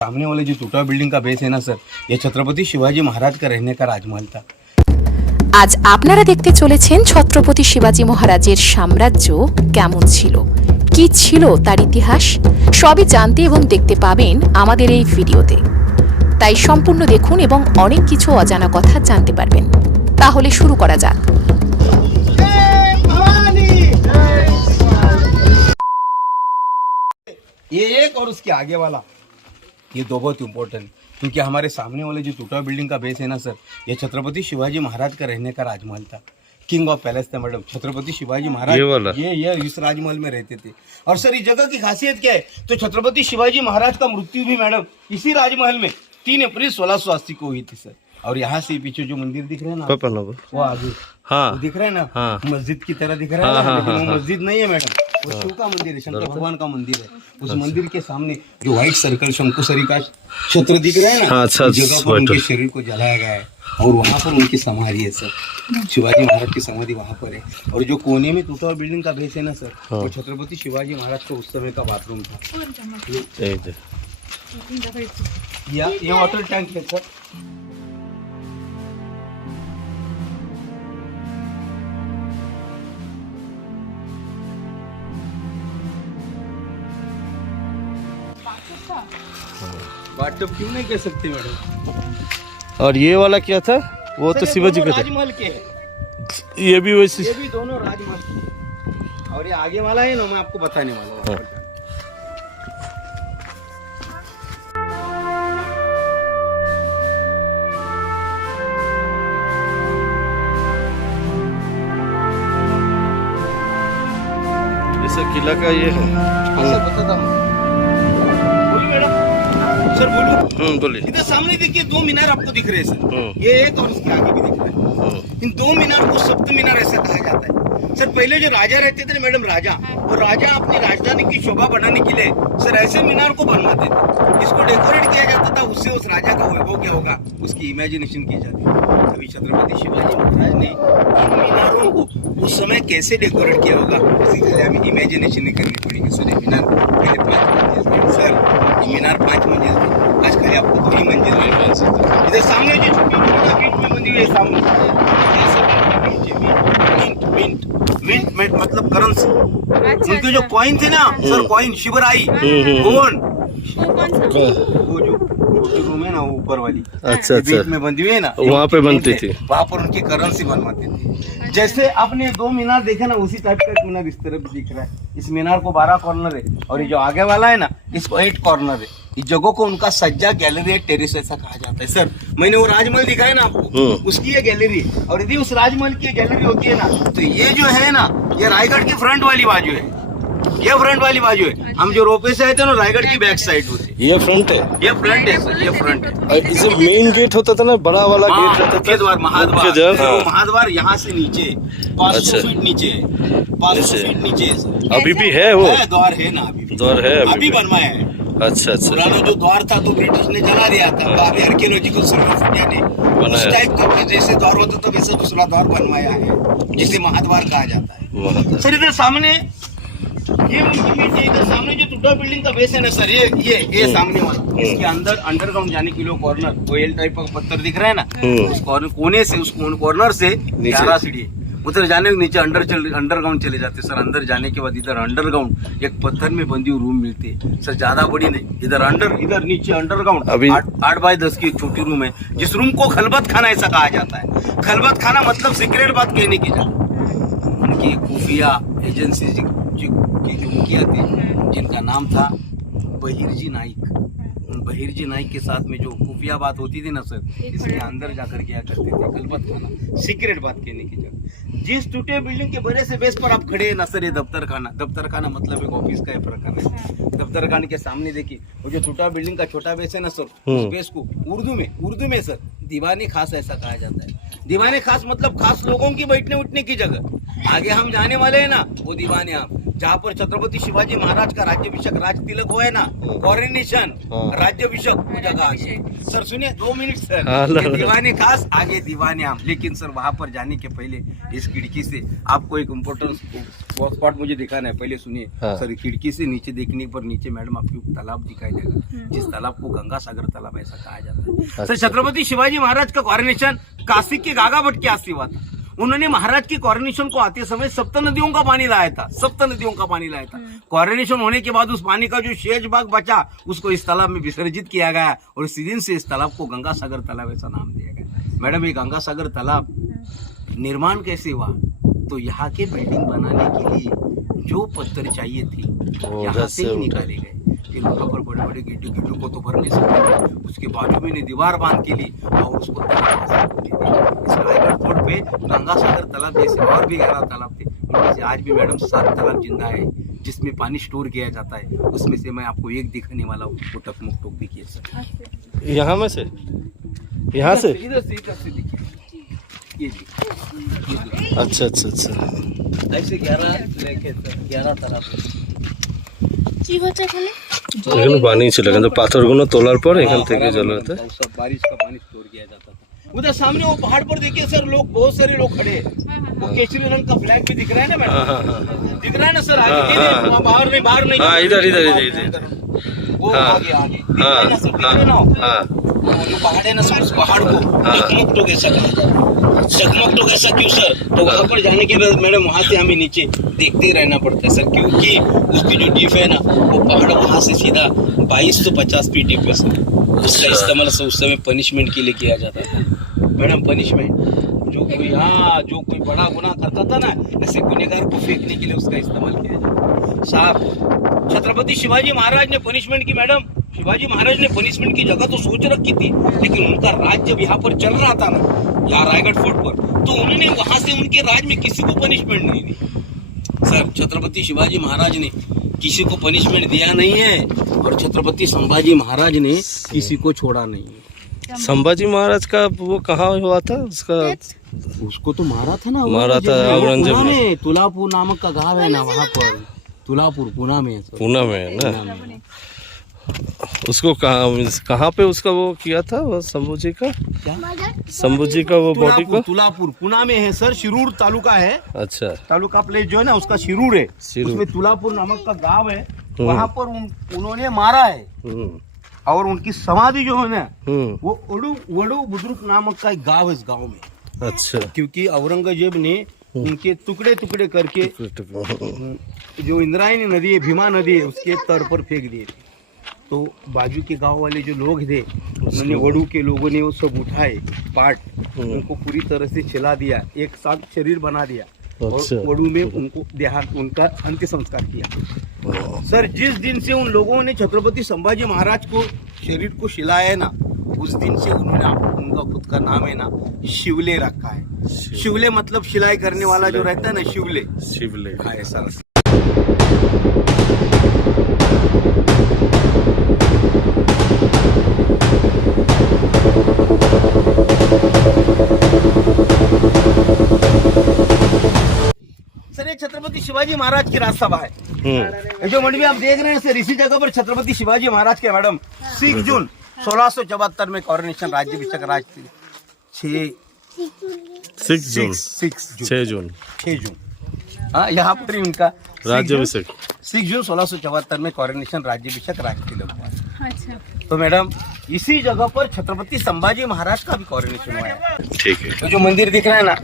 सामने वाले जो टूटा बिल्डिंग का बेस है ना सर, ये छत्रपति शिवाजी महाराज का रहने का राजमहल था। আজ আপনারা দেখতে চলেছেন ছত্রপতি শিবাজী মহারাজের সাম্রাজ্য কেমন ছিল, কি ছিল তার ইতিহাস, সবই জানতে এবং দেখতে পাবেন আমাদের এই ভিডিওতে। তাই সম্পূর্ণ দেখুন এবং অনেক কিছু অজানা কথা জানতে পারবেন। তাহলে শুরু করা যাক। ये एक और उसके आगे वाला, ये दो बहुत इम्पोर्टेंट, क्योंकि हमारे सामने वाले जो टूटा बिल्डिंग का बेस है ना सर, ये छत्रपति शिवाजी महाराज का रहने का राजमहल था। किंग ऑफ पैलेस था मैडम, छत्रपति शिवाजी महाराज ये इस राजमहल में रहते थे। और सर इस जगह की खासियत क्या है, तो छत्रपति शिवाजी महाराज का मृत्यु भी मैडम इसी राजमहल में 3 अप्रैल 1680 को हुई थी सर। और यहाँ से पीछे जो मंदिर दिख रहे हैं ना, वो आगे वो दिख रहा है ना, मस्जिद की तरह दिख रहा है, लेकिन वो मस्जिद नहीं है मैडम, वो शिव का मंदिर है, शंकर भगवान का मंदिर है। उस मंदिर के सामने जो व्हाइट सर्कल शंकुसरी का क्षेत्र दिख रहा है ना, उस जगह पर उनके शरीर को जलाया गया है और वहाँ पर उनकी समाधि है सर। शिवाजी महाराज की समाधि वहाँ पर है। और जो कोने में टूटा बिल्डिंग का बेस है ना सर, वो छत्रपति शिवाजी महाराज का उस समय का बाथरूम था। ये वाटर टैंक है सर। बाथटब क्यों नहीं कह सकते मैडम। और ये वाला क्या था, वो तो शिवाजी का था। राजमहल के है, ये भी वैसे, ये भी दोनों राजमहल के। और ये आगे वाला है ना, मैं आपको बताने वाला हूँ। जैसा किला का ये है। सर बताता हूँ, बोलिए मैडम। सर बोलो। बोलिए। इधर सामने देखिए 2 मीनार आपको दिख रहे हैं सर, ये एक और उसके आगे भी दिख रहा है। इन 2 मीनार को सप्त मीनार ऐसा कहा जाता है सर। पहले जो राजा रहते थे ना मैडम, राजा, और राजा अपनी राजधानी की शोभा बढ़ाने के लिए सर ऐसे मीनार को बनवाते थे, इसको डेकोरेट किया जाता था, उससे उस राजा का वैभव क्या होगा उसकी इमेजिनेशन की जाती है। अभी छत्रपति शिवाजी महाराज ने इन मीनारों को उस समय कैसे डेकोरेट किया होगा, इसके लिए हमें इमेजिनेशन नहीं करनी पड़ेगी सर। ये मीनार पहले 5 मंजिल थे सर, ये मीनार 5 मंजिल थे, आज खाली आपको 2 ही मंजिल में। इधर सामने जो छोटी मीनार बंदी हुई है सामने, मिंट मतलब करेंसी, उनके जो कॉइन थे ना सर, कॉइन शिवराई, गोंड, वो जो छोटी रूम है ना ऊपर वाली, अच्छा बीच में बंदी हुई है ना, वहाँ पे बनती थी, वहाँ पर उनकी करेंसी बनवाते थे। जैसे आपने 2 मीनार देखा ना, उसी टाइप का एक मीनार इस तरफ दिख रहा है। इस मीनार को 12 कॉर्नर है, और ये जो आगे वाला है ना, इसको 8 कॉर्नर है। इस जगह को उनका सज्जा गैलरी टेरेस ऐसा कहा जाता है सर। मैंने वो राजमहल दिखाया ना आपको, उसकी ये गैलरी, और यदि उस राजमहल की गैलरी होती है ना, तो ये जो है ना, ये रायगढ़ की फ्रंट वाली बाजू है, ये फ्रंट वाली बाजू है। हम जो रोपे से आए थे ना, रायगढ़ की बैक साइड होती है। ये फ्रंट है, ये फ्रंट है सर, ये फ्रंट है। इसे मेन गेट होता था ना, बड़ा वाला गेट रहता था, द्वार, महाद्वार। महाद्वार यहाँ से नीचे 500 अच्छा। फीट नीचे, 500 फीट नीचे है सर। अभी भी है वो द्वार है ना, अभी द्वार है, अभी बनवाया है। अच्छा अच्छा। पुराना जो द्वार था तो ब्रिटिश ने जला दिया था, अभी आर्कियोलॉजिकल सर्वे ऑफ इंडिया ने उस टाइप का जैसे द्वार होता था वैसा दूसरा द्वार बनवाया है, जिसे महाद्वार कहा जाता है सर। इधर सामने ये इधर सामने जो टूटा बिल्डिंग का बेस है ना सर, ये सामने वाला, इसके अंदर अंडरग्राउंड जाने के लिए कॉर्नर, वो एल टाइप का पत्थर दिख रहा है ना, उस कोने से, उस कॉर्नर से 11 सीढ़ी उधर जाने, नीचे अंडरग्राउंड चले जाते सर। अंदर जाने के बाद इधर अंडरग्राउंड एक पत्थर में बंदी हुई रूम मिलती है सर, ज्यादा बड़ी नहीं। इधर नीचे अंडरग्राउंड 8 बाय 10 की एक छोटी रूम है, जिस रूम को खलबत खाना ऐसा कहा जाता है। खलबत खाना मतलब सीक्रेट बात कहने की जगह। उनकी खुफिया एजेंसी की जो मुखिया थे, जिनका नाम था बहिरजी नाइक, उन बहिरजी नाइक के साथ में जो खुफिया बात होती थी ना सर, इसके अंदर जाकर क्या करते थे, खलबत खाना, सीक्रेट बात कहने की जगह। जिस टूटे बिल्डिंग के बड़े से बेस पर आप खड़े हैं ना सर, ये दफ्तर खाना मतलब एक ऑफिस का प्रकार है। दफ्तर खाने के सामने देखिए वो जो टूटा बिल्डिंग का छोटा बेस है ना सर, उस बेस को उर्दू में सर दीवाने खास ऐसा कहा जाता है। दीवाने खास मतलब खास लोगों की बैठने उठने की जगह। आगे हम जाने वाले हैं ना, वो दीवाने आप जहाँ पर छत्रपति शिवाजी महाराज का राज्याभिषेक राज तिलक हुआ है ना, कॉरोनेशन हाँ। राज्याभिषेक वो जगह आगे। सर सुनिए 2 मिनट सर। हाँ, लो, ये लो। दीवाने खास आगे दीवाने आम। लेकिन सर वहां पर जाने के पहले इस खिड़की से आपको एक इम्पोर्टेंट स्पॉट मुझे दिखाना है। पहले सुनिए हाँ। सर, खिड़की से नीचे देखने पर नीचे मैडम आपको तालाब दिखाई देगा, जिस तालाब को गंगा सागर तालाब ऐसा कहा जाता है। सर छत्रपति शिवाजी महाराज का कॉरोनेशन काशी के गागा भट्ट के आस हुआ था। उन्होंने महाराज की कॉरोनेशन को आते समय 7 नदियों का पानी लाया था, 7 नदियों का पानी लाया था। कॉरोनेशन होने के बाद उस पानी का जो शेष भाग बचा उसको इस तालाब में विसर्जित किया गया और इसी दिन से इस तालाब को गंगा सागर तालाब ऐसा नाम दिया गया। मैडम ये गंगा सागर तालाब निर्माण कैसे हुआ? तो यहाँ के बिल्डिंग बनाने के लिए जो पत्थर चाहिए थी यहाँ से ही निकाले गए। ये लोगों पर बड़े बड़े गिट्टी को तो भर नहीं सकते, उसके बाजू में दीवार बांध के ली और उसको इस रायगढ़ फोर्ट पे गंगा सागर तालाब जैसे और भी गहरा तालाब थे, उनमें से आज भी मैडम 7 तालाब जिंदा है जिसमें पानी स्टोर किया जाता है। उसमें से मैं आपको एक दिखाने वाला हूँ, वो टकमुक टोक देखिए सर। यहाँ में से, यहाँ से इधर से देखिए, ये देखिए। अच्छा अच्छा अच्छा। ऐसे 11 तालाब এখানে পানি ছিল কিন্তু পাথরগুলো তোলার পর এখান থেকে জল হতো। सब बारिश का पानी स्टोर किया जाता था। उधर सामने वो पहाड़ पर देखिए सर, लोग बहुत सारे लोग खड़े हैं। वो केसरी रंग का फ्लैग भी दिख रहा है ना मैडम, दिख रहा है ना सर आगे? बाहर नहीं हाँ इधर वो हाँ। आगे दिख रहा है ना सर, दिख रहा है ना जो पहाड़ है ना सर, उस पहाड़ को चकमक टोक ऐसा कहा जाता है। चकमक टोक ऐसा क्यों सर? तो वहां पर जाने के बाद मैडम वहां से हमें नीचे देखते रहना पड़ता है सर, क्योंकि उसकी जो डीप है ना वो पहाड़ वहां से सीधा 2250 फीट डीप है सर। उसका इस्तेमाल सर उस समय पनिशमेंट के लिए किया जाता था मैडम। पनिशमेंट जो कोई बड़ा गुनाह करता था ना, ऐसे गुनहगार को फेंकने के लिए उसका इस्तेमाल किया जाता। साहब छत्रपति शिवाजी महाराज ने पनिशमेंट की मैडम, शिवाजी महाराज ने पनिशमेंट की जगह तो सोच रखी थी, लेकिन उनका राज जब यहाँ पर चल रहा था ना, यहाँ रायगढ़ फोर्ट पर, तो उन्होंने वहां से उनके राज में किसी को पनिशमेंट नहीं दी सर। छत्रपति शिवाजी महाराज ने किसी को पनिशमेंट दिया नहीं है और छत्रपति संभाजी महाराज ने किसी को छोड़ा नहीं है। संभाजी महाराज का वो कहाँ हुआ था उसको तो मारा था ना, मारा था औरंगजेब पुणे ने। में तुलापुर नामक का गांव है ना वहाँ पर, तुलापुर पुणे में है सर। पूना में है ना। उसको कहाँ पे उसका वो किया था वो शंभू जी का वो बॉडी को? तुलापुर पुणे में है सर, शिरूर तालुका है। अच्छा तालुका प्लेस जो है ना उसका शिरूर है, शिरूर। उसमें तुलापुर नामक का गांव है, वहाँ पर उन्होंने मारा है। और उनकी समाधि जो है ना वो वडू बुजुर्ग नामक का एक गांव है, इस गांव में। अच्छा। क्योंकि औरंगजेब ने उनके टुकड़े टुकड़े करके जो इंद्रायणी नदी है, भीमा नदी है, उसके तट पर फेंक दिए थे। तो बाजू के गांव वाले जो लोग थे उन्होंने वडू के लोगों ने वो सब उठाए पार्ट, उनको पूरी तरह से छिला दिया, एक साथ शरीर बना दिया अच्छा। और वडू में उनको देहांत उनका अंतिम संस्कार किया सर। जिस दिन से उन लोगों ने छत्रपति संभाजी महाराज को शरीर को शिलाया है ना, उस दिन से उन्होंने उनका खुद का नाम है ना शिवले रखा है। शिवले मतलब सिलाई करने वाला जो रहता है ना, शिवले हाँ ऐसा। सर ये छत्रपति शिवाजी महाराज की राजसभा है। ये जो मंडवी आप देख रहे हैं सर, इसी जगह पर छत्रपति शिवाजी महाराज के मैडम 6 जून 1674 में कॉरोनेशन राज्याभिषेक राज 6 जून हाँ यहाँ पर ही उनका राज्याभिषेक 6 जून 1674 में कॉरोनेशन राज्याभिषेक राज तिलक हुआ। अच्छा। तो मैडम इसी जगह पर छत्रपति संभाजी महाराज का भी कॉरोनेशन हुआ है। ठीक है। तो जो मंदिर दिख रहा है ना,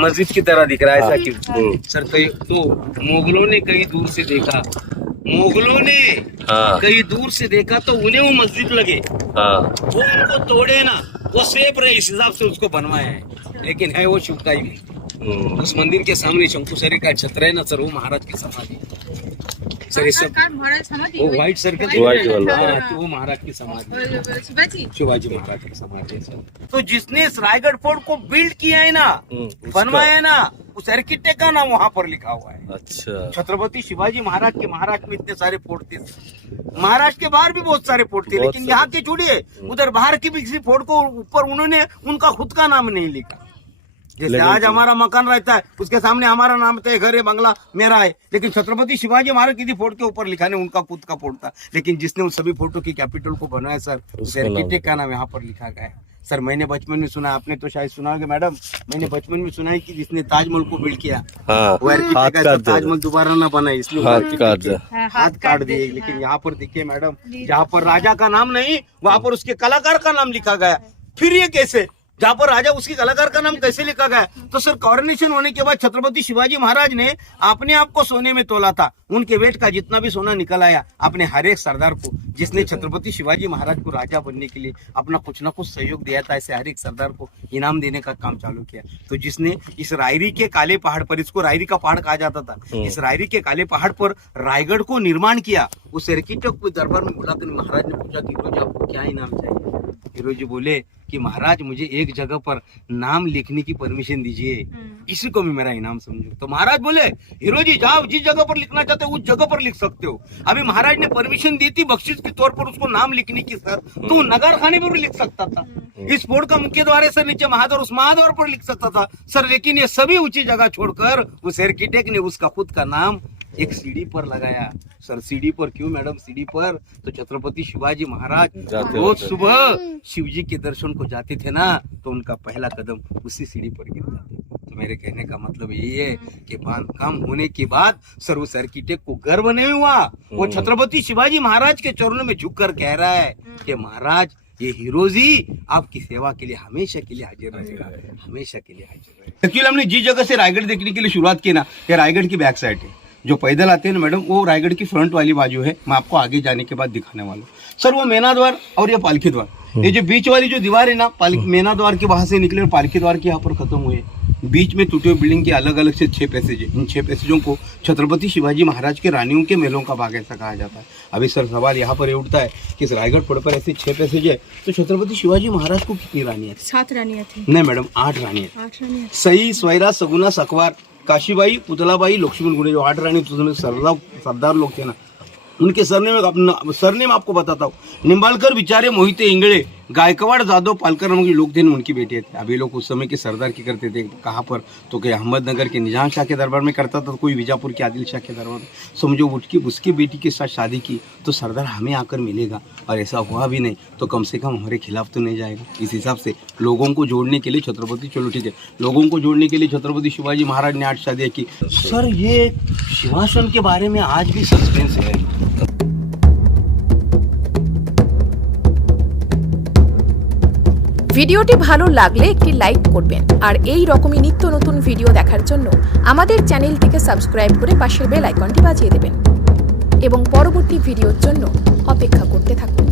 मस्जिद की तरह दिख रहा है, ऐसा क्यों सर? तो मुगलों ने कई दूर से देखा, कई दूर से देखा तो उन्हें वो मस्जिद लगे, वो उनको तोड़े ना, वो सेफ रहे, इस हिसाब से उसको बनवाया है। लेकिन है वो शिव का ही नहीं। उस मंदिर के सामने शंकु शरीर का छत्र है ना सर, वो महाराज की समाधि सर। ये सब वो व्हाइट सर्कल वाला, तो वो महाराज की समाधि, शिवाजी महाराज की समाधि है सर। तो जिसने इस रायगढ़ फोर्ट को बिल्ड किया है ना, बनवाया है ना, उस आर्किटेक्ट का नाम वहाँ पर लिखा हुआ है। अच्छा। छत्रपति शिवाजी महाराज के महाराष्ट्र में इतने सारे फोर्ट थे, महाराष्ट्र के बाहर भी बहुत सारे फोर्ट थे, लेकिन यहाँ के छोड़िए, उधर बाहर की भी किसी फोर्ट को ऊपर उन्होंने उनका खुद का नाम नहीं लिखा। जैसे आज हमारा मकान रहता है, उसके सामने हमारा नाम तय घर है, बंगला मेरा है, लेकिन छत्रपति शिवाजी महाराज किसी फोटो के ऊपर लिखा नहीं, उनका खुद का फोटो था, लेकिन जिसने उन सभी फोटो की कैपिटल को बनाया सर, उस आर्किटेक्ट का नाम यहाँ पर लिखा गया है। सर मैंने बचपन में सुना, आपने तो शायद सुना होगा मैडम, मैंने बचपन में सुना है कि जिसने ताजमहल को बिल्ड किया, हाँ, वो आर्किटेक्ट का ताजमहल दोबारा ना बना, इसलिए हाथ काट दिए। लेकिन यहाँ पर देखिए मैडम, जहाँ पर राजा का नाम नहीं, वहाँ पर उसके कलाकार का नाम लिखा गया। फिर ये कैसे, जहाँ पर राजा उसकी कलाकार का नाम कैसे लिखा गया? तो सर कॉरोनेशन होने के बाद छत्रपति शिवाजी महाराज ने अपने आप को सोने में तोला था, उनके वेट का जितना भी सोना निकल आया अपने हर एक सरदार को, जिसने छत्रपति शिवाजी महाराज को राजा बनने के लिए अपना कुछ ना कुछ सहयोग दिया था, ऐसे हर एक सरदार को इनाम देने का काम चालू किया। तो जिसने इस रायरी के काले पहाड़ पर, इसको रायरी का पहाड़ कहा जाता था, इस रायरी के काले पहाड़ पर रायगढ़ को निर्माण किया, उस आर्किटेक्ट को दरबार में बुलाकर महाराज ने पूछा कि हीरो जी आपको क्या इनाम चाहिए? हीरो जी बोले कि महाराज मुझे एक जगह पर नाम लिखने की परमिशन दीजिए, इसी को भी मेरा इनाम समझो। तो महाराज बोले हीरो जी जाओ, जिस जगह पर लिखना चाहते हो उस जगह पर लिख सकते हो। अभी महाराज ने परमिशन दी थी बख्शिश के तौर पर उसको नाम लिखने की सर, तो नगर खाने पर भी लिख सकता था, इस बोर्ड का मुख्य द्वार है सर, नीचे महाद्वार, उस महाद्वार पर लिख सकता था सर, लेकिन ये सभी ऊंची जगह छोड़कर उस आर्किटेक्ट ने उसका खुद का नाम एक सीढ़ी पर लगाया। सर सीढ़ी पर क्यों मैडम? सीढ़ी पर तो छत्रपति शिवाजी महाराज रोज सुबह शिव जी के दर्शन को जाते थे ना, तो उनका पहला कदम उसी सीढ़ी पर गिरता था। तो मेरे कहने का मतलब यही है कि बांधकाम होने के बाद सर उस आर्किटेक्ट को गर्व नहीं हुआ, वो छत्रपति शिवाजी महाराज के चरणों में झुककर कह रहा है कि महाराज ये हीरो जी आपकी सेवा के लिए हमेशा के लिए हाजिर रहेगा, हमेशा के लिए हाजिर रहेगा। एक्चुअली हमने जिस जगह से रायगढ़ देखने के लिए शुरुआत की ना, ये रायगढ़ की बैक साइड है, जो पैदल आते हैं ना मैडम, वो रायगढ़ की फ्रंट वाली बाजू है, मैं आपको आगे जाने के बाद दिखाने वाला हूँ। सर वो मेना द्वार और ये पालकी द्वार, ये जो बीच वाली जो दीवार है ना, मेना द्वार के वहां से निकले और पालकी द्वार के यहाँ पर खत्म हुए, बीच में टूटे हुए बिल्डिंग के अलग अलग से 6 पैसेज है। इन 6 पैसेजों को छत्रपति शिवाजी महाराज के रानियों के महलों का भाग ऐसा कहा जाता है। अभी सर सवाल यहाँ पर ये उठता है कि इस रायगढ़ फोर्ट पर ऐसे 6 पैसेज है, तो छत्रपति शिवाजी महाराज को कितनी रानियां थी? 7 रानियां थी। नहीं मैडम 8 रानियां। 8 रानियां। सई, स्वैरा, सगुना, सकवार, काशीबाई, पुतलाबाई, लक्ष्मण गुणे, जो 8 रानी सरदार लोग थे ना, उनके सरनेम आपको बताता हूँ। निंबालकर, विचारे, मोहिते, इंगळे, गायकवाड़, जादव, पालकर नाम के लोग थे, उनकी बेटियां थे। अभी लोग उस समय के सरदार की करते थे कहाँ पर? तो कोई अहमदनगर के निजाम शाह के दरबार में करता था, कोई बीजापुर के आदिल शाह के दरबार में। समझो उसकी बेटी के साथ शादी की तो सरदार हमें आकर मिलेगा, और ऐसा हुआ भी नहीं तो कम से कम हमारे खिलाफ तो नहीं जाएगा। इस हिसाब से लोगों को जोड़ने के लिए छत्रपति, चलो ठीक है, लोगों को जोड़ने के लिए छत्रपति शिवाजी महाराज ने 8 शादियाँ की। सर ये सिंहासन के बारे में आज भी सस्पेंस है। ভিডিওটি ভালো লাগলে একটি লাইক করবেন, আর এই রকমই নিত্য নতুন ভিডিও দেখার জন্য আমাদের চ্যানেলটিকে সাবস্ক্রাইব করে পাশের বেল আইকনটি বাজিয়ে দেবেন এবং পরবর্তী ভিডিওর জন্য অপেক্ষা করতে থাকুন।